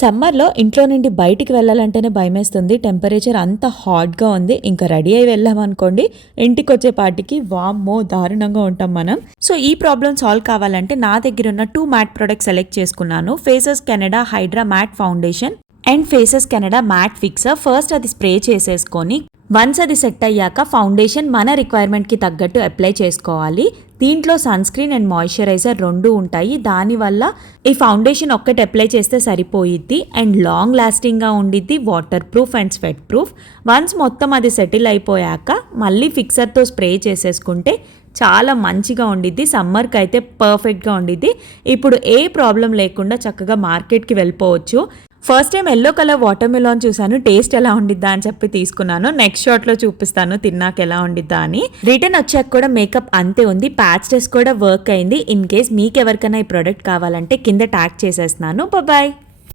సమ్మర్లో ఇంట్లో నుండి బయటికి వెళ్ళాలంటేనే భయమేస్తుంది. టెంపరేచర్ అంత హాట్గా ఉంది. ఇంకా రెడీ అయి వెళ్ళామనుకోండి, ఇంటికి వచ్చేపాటికి వామ్మో దారుణంగా ఉంటాం మనం. సో ఈ ప్రాబ్లం సాల్వ్ కావాలంటే నా దగ్గర ఉన్న 2 మ్యాట్ ప్రొడక్ట్స్ సెలెక్ట్ చేసుకున్నాను. Faces Canada hydra matte foundation and faces Canada matte fixer. First అది స్ప్రే చేసేసుకొని వన్స్ అది సెట్ అయ్యాక ఫౌండేషన్ మన రిక్వైర్మెంట్కి తగ్గట్టు అప్లై చేసుకోవాలి. దీంట్లో సన్ స్క్రీన్ అండ్ మాయిశ్చరైజర్ 2 ఉంటాయి. దానివల్ల ఈ ఫౌండేషన్ ఒక్కటి అప్లై చేస్తే సరిపోయిద్ది అండ్ లాంగ్ లాస్టింగ్గా ఉండిద్ది, water proof and sweat proof. Once మొత్తం అది సెటిల్ అయిపోయాక మళ్ళీ ఫిక్సర్తో స్ప్రే చేసేసుకుంటే చాలా మంచిగా ఉండిద్ది. సమ్మర్కి అయితే పర్ఫెక్ట్గా ఉండిద్ది. ఇప్పుడు ఏ ప్రాబ్లం లేకుండా చక్కగా మార్కెట్కి వెళ్ళిపోవచ్చు. First time yellow colour watermelon చూసాను, టేస్ట్ ఎలా ఉండిద్దా అని చెప్పి తీసుకున్నాను. నెక్స్ట్ షాట్లో చూపిస్తాను తిన్నాక ఎలా ఉండిద్దా అని. రిటర్న్ వచ్చాక కూడా మేకప్ అంతే ఉంది. ప్యాచ్ టెస్ట్ కూడా వర్క్ అయింది. ఇన్ కేస్ మీకు ఎవరికైనా ఈ ప్రోడక్ట్ కావాలంటే కింద ట్యాగ్ చేసేస్తున్నాను. బాయ్.